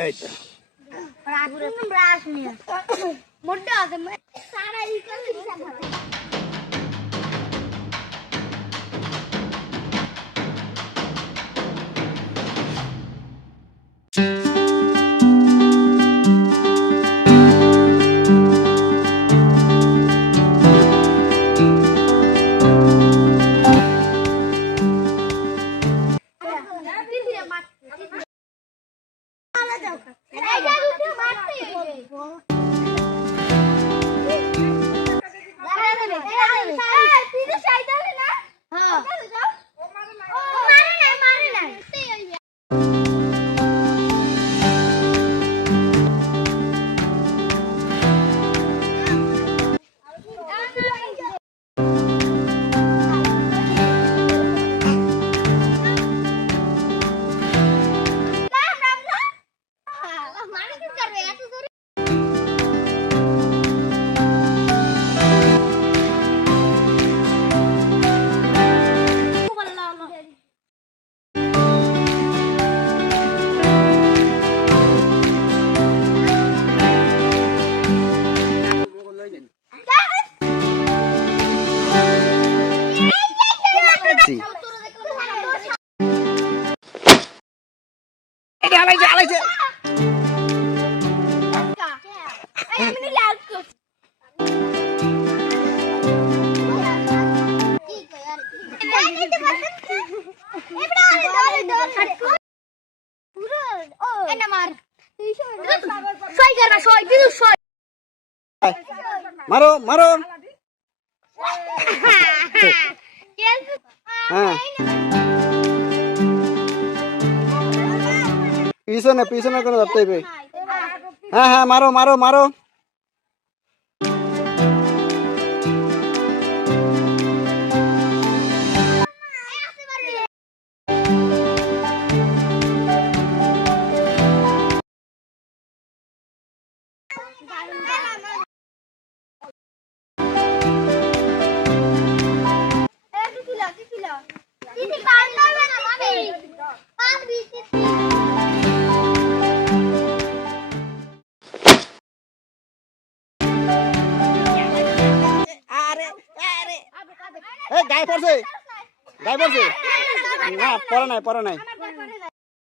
এই তো ব্রাশ নিয়ে মোটা আছে সারা ই করে দিছে এটা আলাইছে আলাইছে মারো মারো হ্যাঁ পিছনে পিছনে করে ধরতে হবে হ্যাঁ হ্যাঁ মারো মারো মারো গায়ে পড়ছে গায়ে পড়ছে না পড়ে নাই